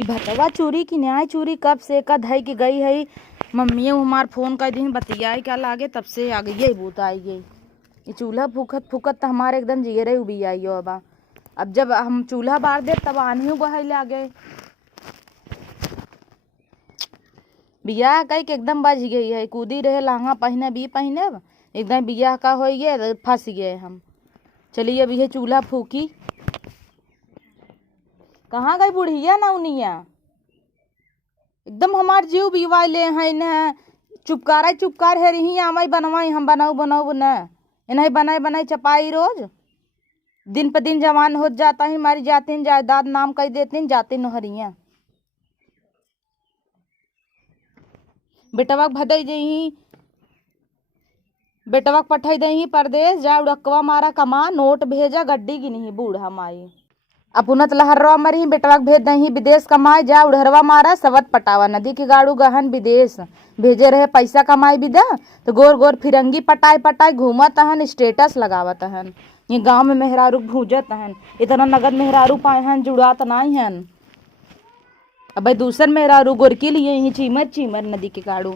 ई भतवा चूरी की न्याय चूरी कब से का धई की गई है। मम्मी हमार फोन कर दी बतियाई क्या लागे तब से आ गई बूत आई गई। ये चूल्हा फूकत फूकत तो हमारे एकदम जिगरे उबी आई हो। अब जब हम चूल्हा बार दे तब आनी बहाई आ गए। बियाह कई के एकदम बज गई है। कूदी रहे लहंगा पहने भी पहने एकदम बियाह का हो गए फंस गए हम। चलिए अभी है चूल्हा फूकी। कहाँ गई बुढ़िया ना उनिया एकदम हमार जीव बीवा ले हैं न। चुपकार है रही आमई बनवाई हम बनाऊ न इन्हें बनाए बनाए चपाई रोज दिन पर दिन जवान हो जाता है। हमारी जातिन जायदाद नाम कह देती जाती नहरिया बेटवा भदई जही बेटवा पठाई दही परदेश जा उड़कवा मारा कमा नोट भेजा गड्डी गिनी बूढ़ा माई अपुनत लहरवा मरी बेटवा भेज दही विदेश कमाए जा उड़हरवा मारा सवत पटावा नदी के गाड़ू गहन विदेश भेजे रहे पैसा कमाई बिदा तो गोर गोर फिरंगी पटाए पटाए घूमत हन स्टेटस लगावत हन। ये गांव में मेहरारू भूजत हन इतना नगद मेहरारू पाए हन जुड़ात नहीं हन। अब भाई दूसर मेहरारू गोरकी लिए ही चीमर चीमर नदी के गाड़ू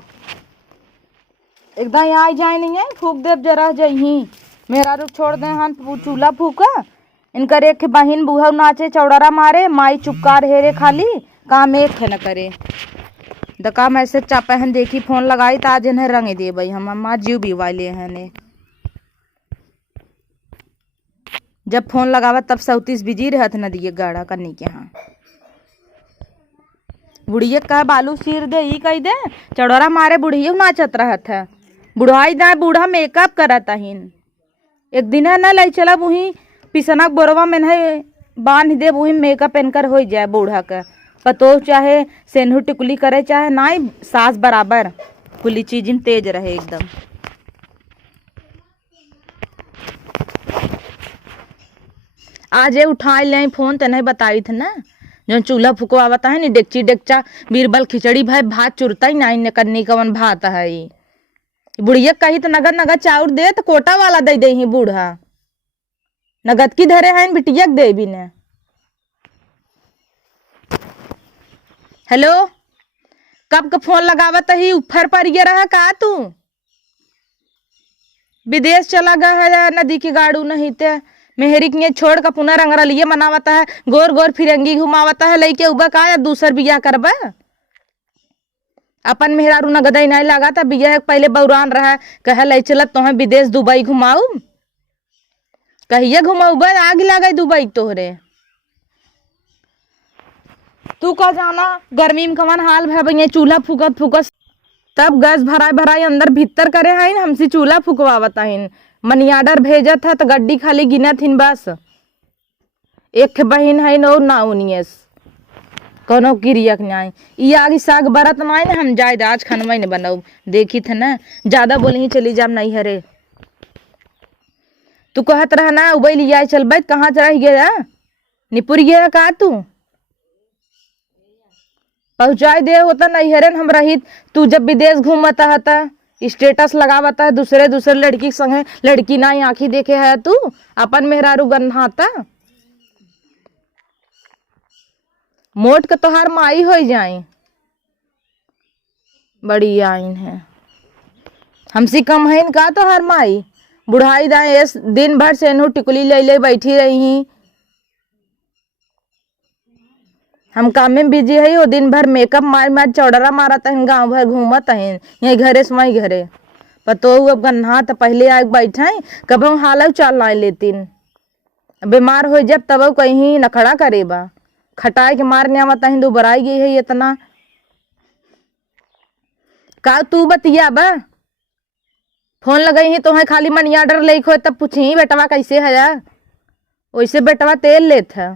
एकदम यहाँ जाए नहीं है। फूक देव जरा जही मेहरारू छोड़ दे हन चूल्हा फूका इनकर एक बहिन बूहा नाचे चौड़रा मारे माई चुपकार हेरे खाली काम एक न करे दका मैसेज चापहन देखी फोन लगाई तो आज इन्हें रंग दे भाई हम हमार जीव भी वाले हैं। जब फोन लगावा तब 37 बिजी रहत न दिए गाड़ा करने के। हाँ बुढ़िया कह बालू सिर दे ई कह दे चौड़रा मारे बुढ़िया नाचत रहत है। बुढ़ाई दाए बूढ़ा मेकअप करत हिन एक दिन है न लै चला वही पिसनक बोरवा में नहीं बांध दे वही मेकअप पहनकर हो जाए बूढ़ा का पतो चाहे सेनहू टिकुली करे चाहे नाई सास बराबर कुली चीज तेज रहे एकदम। आज ये उठाए ले फोन तो नहीं बताई थे ना जो चूल्हा फुकवाता है नी डेगची डेगचा बीरबल खिचड़ी भाई भात चुरता ही नाई ने करनी कवन भात है। बुढ़िया कही तो नगद नगद चाउर दे तो कोटा वाला दे दे ही बूढ़ा नगद की धरे हैं बिटिया दे भी ने। हेलो कब का फोन लगावत ही ऊपर पर ये रहा का तू विदेश चला गया है नदी की गाड़ू नहीं ते मेहरी के छोड़ का पुनः रंगरलिये मनावता है गोर गोर फिरंगी घुमावता है लइके उबा का या दूसर बिया करबा अपन मेहरारू नगदई नहीं लगा था बिया पहले बौरान रहा कह ले चलत तो विदेश दुबई घुमाऊ कहिए घुमाऊ बा आग लगा दुबई तोहरे तू का जाना गर्मी में कवन हाल भैया चूल्हा फूकत फूकत तब गैस भराए भराए अंदर भीतर करे हैं हमसे चूल्हा फुकवावत हैं। मनी आर्डर भेजत है तो गड्डी खाली गिनत हिन बस एक बहन है नो ना उनियस कोनो क्रिया नहीं ई आगे साग बरत नहीं हम जाए आज खनवा ने बनाऊ देखी थे ना ज्यादा बोली ही चली जाम नहीं हरे तू कहत रहा ना उबई लिया चल बैठ कहाँ रह गया निपुर गया का तू पहुँचाए दे होता नहीं हरन हम रही तू जब विदेश घूमता है स्टेटस लगावता है दूसरे दूसरे लड़की संगे लड़की ना आँखी देखे है तू अपन मेहरारू गन्हाता मोट के तोहार माई हो जाए बड़ी आइन है हमसे कम है का तोहार माई बुढ़ाई दाए दिन भर से टिकुली ले ले बैठी रही हम काम में बिजी है वो दिन भर मेकअप मार मार चौड़रा मारता है गाँव भर घूमत है यही घरे से घरे पतो अब गन्हा तो पहले आग बैठे कब हम हाल चाल ला लेतीन बीमार हो जब तब कहीं नखड़ा करेबा खटाए के मारने आवता हिंदू बराई गई है इतना का तू बतिया बा फोन लगाई ही तो है खाली मनी आर्डर ले खो तब पूछी बेटवा कैसे है वैसे बेटवा तेल लेत है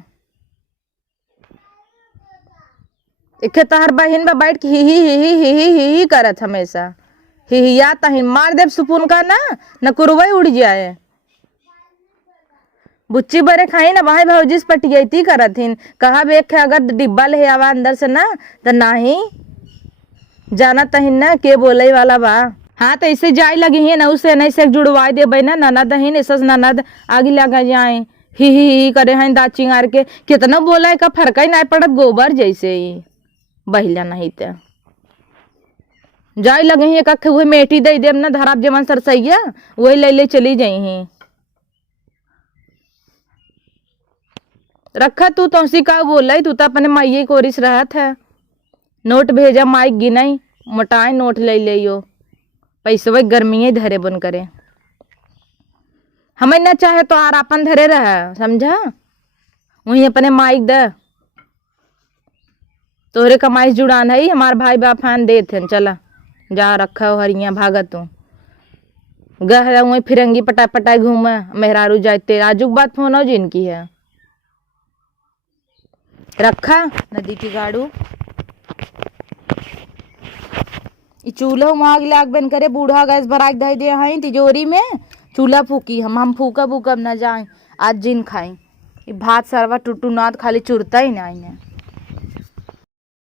एक तहर बहन बा बैठ के ही करत हमेशा हिया तहिन मार देव सुपुन का न कुरवई उड़ जाए बुच्ची बरे खाई ना भाई भौजी पटियती करत हिन कहा बेख अगर डिब्बा ले आवा अंदर से ना तो नाही जाना तहिन ना के बोले वाला बा। हाँ तो ऐसे जाए लगी है ना उसे नहीं से जुड़वाई दे ना ननद हिन ऐसा ननद आगे लगा जाए ही करे हैं दाँत चिंगार के। कितना बोला है का फर्क ही नहीं पड़त, गोबर जैसे ही बहिला नहीं ते जाई लगे ही एक वही मेटी दे देम ना धराब जमन सरसैया वही ले चली जाई ही। रखा तू तोसी का बोला तू तो अपने माइये कोरिस रहत है। नोट भेजा माइक गिनाई मोटाई नोट ले लियो पैसे वही गर्मी धरे बन करे। हमें न चाहे तो आर अपन धरे रहा समझा, वही अपने माइक दे तोहरे कमाई जुड़ान है हमार भाई बाफान दे थे। चला जा रखा हो हरिया भागा तू गह वही फिरंगी पटाई पटाई घूमे मेहरारू जाते आजुक बात फोन हो जिनकी है। रखा नदी की गाड़ू चूल्हा माग लाग बन करे बूढ़ा गैस भराक दे दे हैं तिजोरी में चूल्हा फूकी हम फूका फूकब न जाए आज जिन खाई भात सरवा टुटू नाद खाली चुरता ही नहीं है।